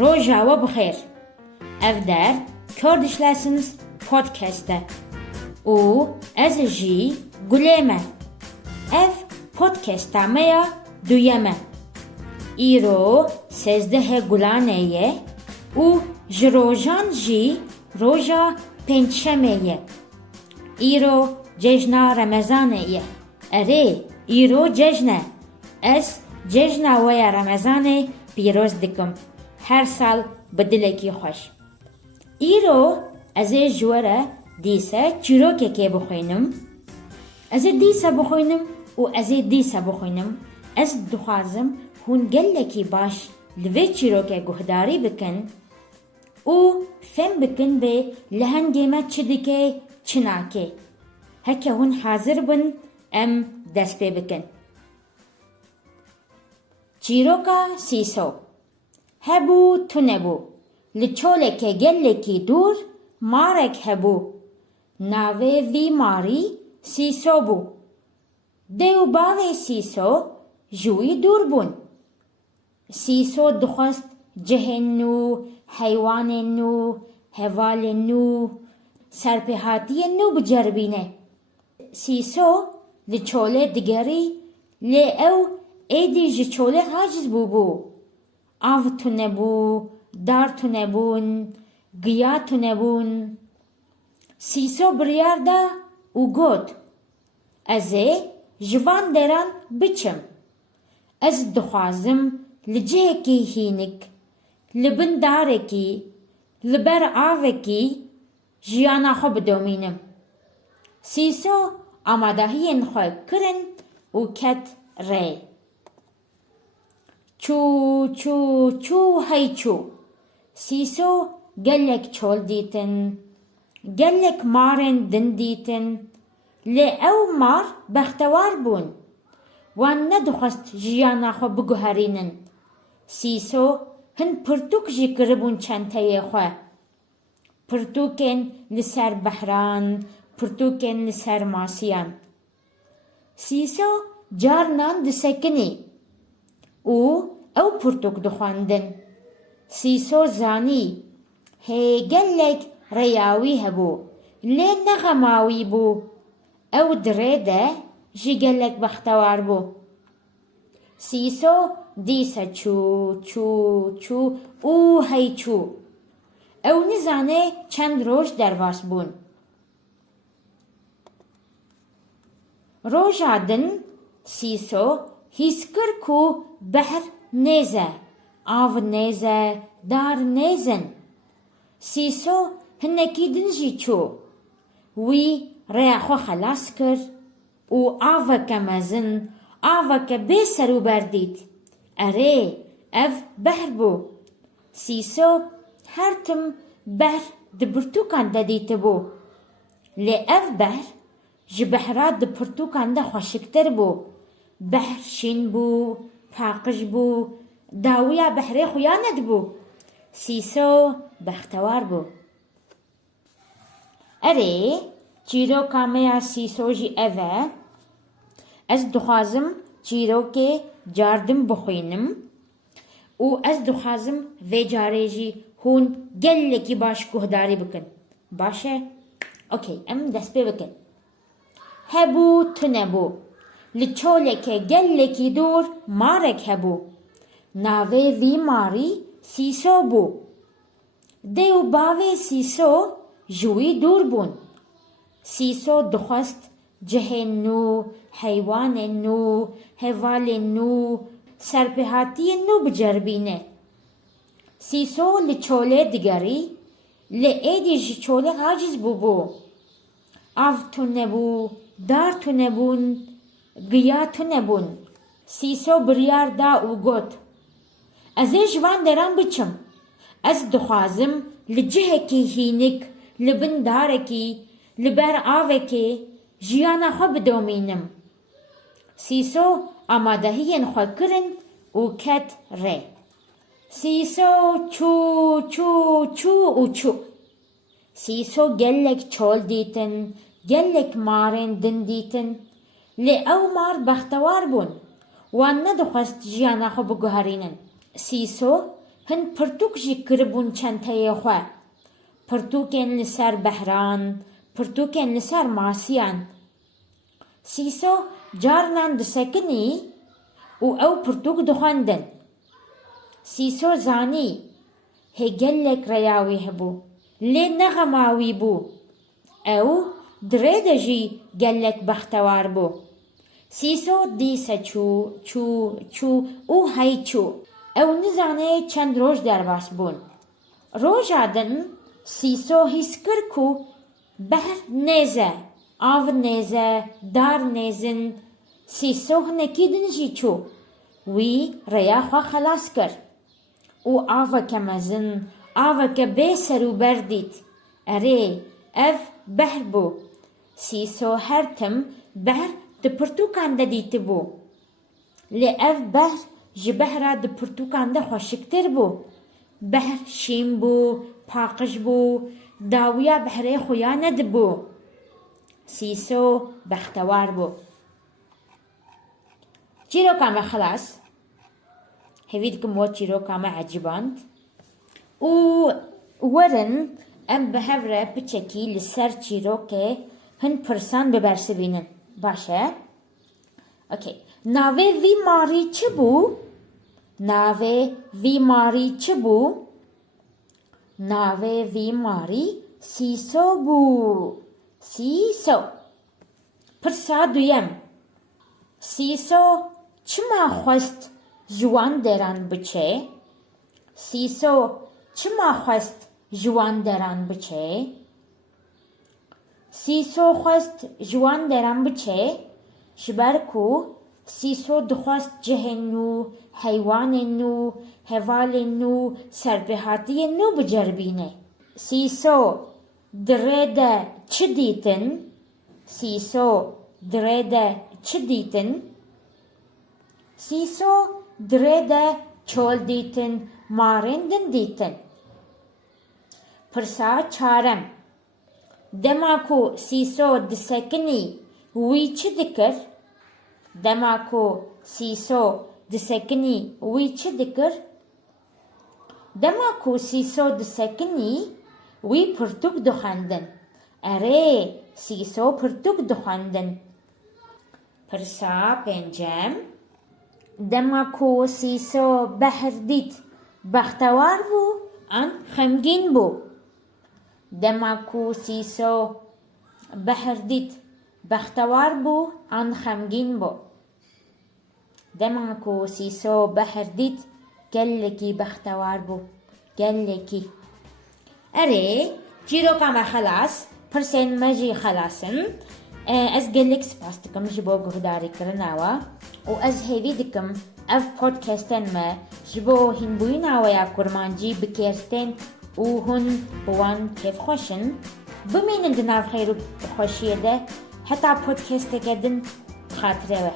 Roja ve bixêr. Ev der Kurdish Lessons podcast e. û ez jî Gulê me. Ev podcasta me ya duyem e. Îro 13 Gulanê ye û ji rojan jî roja pênçşemê ye. Îro cejna Remezanê ye. Erê, îro cejn e. Ez cejna we ya Remezanê pîroz dikim. Her sal bi dilekî xweş. Îro ez ê ji we re dîse çîrokekê bixwînim. Ez ê dîsa bixwînim û ez ê dîsa bixwînim. Ez dixwazim hûn gelekî baş li vê çîrokê guhdarî bikin û fêm bikin bê li hengê me çi dike çi nake. Heke hûn hazir bin em dest pê bikin. Çîroka sîso. Hebû tu nebû. Li çolekê gelekî dûr marek hebû. Navê vî marî sîso bû. Dê û bavê sîso ji wî dûr bûn. Sîso dixwest cihên nû, heywanên nû, hevalên nû, serpêhatiyên nû biceribîne. Sîso li çolê digerî lê ew êdî ji çolê haciz bûbû. Av tu nebû, dar tu nebûn, giya tu nebûn. Sîso biryar da û got: Ez ê ji van deran biçim. Ez dixwazim li cihekî hînik, li bin darekî, li ber avekî jiyana xwe bidomînim. Sîso amadehiyên xwe kirin û ket rê. Çû çû çû hey çû. Sîso gelek çol dîtin, gelek marên din dîtin. Lê ew mar bextewar bûn. Wan nedixwest jiyana xwe biguherînin. Sîso hin pirtûk jî kiribûn çenteyê xwe. Pirtûkên li ser behran, pirtûkên li ser masiyan. Sîso carinan disekinî û ew pirtûk dixwandin. Sîso zanî hê gelek reyawî hebû, lê nexemawî bû. Ew di rê de jî gelek bextewar bû. Sîso dîsa çû çû çû û hey çû. Ew nizane çend roj derbas bûn. Roja din sîso hîs kir ku behr nêz e, av nêz e, dar nêzin. Sîso hinekî din jî çû. Wî rêya xwe xelas kir û aveke mezin, aveke bê ser û ber dît. Erê, ev behr bû. Sîso her tim behr di pirtûkan de dîtibû. Lê ev behr ji behra di pirtûkan de xweşiktir bû. Behr şîn bû, paqij bû, dawiya behrê xuya nedibû. Sîso bextewar bû. Erê, çîroka me ya sîso jî ev e. Ez dixwazim çîrokê cardim bixwînim û ez dixwazim vê carê jî hûn gelekî baş guhdarî bikin. Baş e? Okey, em dest pê bikin. Hebû tu nebû. Li çolekê gelekî dûr marek hebû. Navê vî marî sîso bû. Dê û bavê sîso ji wî dûr bûn. Sîso dixwest cihên nû, heywanên nû, hevalên nû, serpêhatiyên nû biceribîne. Sîso li çolê digerî lê êdî ji çolê haciz bûbû. Av tu nebû, dar tu nebûn, giya tu nebûn. Sîso biryar da û got: Ez ê ji van deran biçim. Ez dixwazim li cihekî hînik, li bin darekî, li ber avekê jiyana xwe bidomînim. Sîso amadehiyên xwe kirin û ket rê. Sîso çû çû çû û çû. Sîso gelek çol dîtin, gelek marên din dîtin. Lê ew mar bextewar bûn. Wan nedixwest jiyana xwe biguherînin. Sîso هن پرتوک جی کربون چنتهی خواه پرتوکن لسر بحران پرتوکن لسر ماسیان سیسو جارنان دسکنی و او پرتوک دخواندن سیسو زانی هگلک ریاوی هبو لی نغماوی بو او درده جی گلک بختوار بو سیسو دیسه چو او های چو او نزانه چند روش در باس بون روش آدن سیسو حس کر کو بحر نیزه آو نیزه دار نیزن سیسو هنکیدن جی چو وی ریا خواه خلاص کر او آوه که مزن آوه که بی سرو بردید اره اف بحر بو سیسو هر تم بحر د پرتوکان ده دیت بو لی اف بحر جی بحره د پرتوکان ده خوشکتر بو بحر شیم بو پاقش بو داویا بحره خویا ند بو سیسو بختوار بو چیرو کامه خلاص هفيدكم وات چیرو کامه عجباند و ورن ام بهوره بچکی لسر چیرو که هن پرسان ببرسه بینن باشه اوکی ناوه وی ماری چه بو ناوه وی ماری چه بو ناوه وی ماری سیسو بو سیسو پرسا دویم سیسو چما خواست جوان دران بچه سیسو چما خواست جوان دران بچه سیسو خواست جوان دران بچه جبر کو سیسو دخواست جهنو حیواننو هوالنو سربهاتینو بجربینه سیسو درده چه دیتن سیسو درده چه دیتن سیسو درده چول دیتن مارندن دیتن پرسا چارم دماکو سیسو دسکنی وی چه دکر دماکو سیسو دسکنی وی چه دکر دماکو سیسو دسکنی وی پرتوک دخاندن اره سیسو پرتوک دخاندن پرسا پنجم دماکو سیسو بحر دید بختوار بو ان خمگین بو دماکو سیسو بحر دید بختوار بو ان خمگین بو دماکو سیسو بحر دید گلکی بختوار بو گلکی اره جیرو کاما خلاص پرسین مجی خلاصن از گلک سپاس دکم جبو گهداری کرناوا و از هیوی دکم اف پودکستن ما جبو هنبوی ناویا کرمانجی بکرتن و هن بوان کیف خوشن بمینن دناف خیرو خوشیه ده حتی پودکست کدن خاطره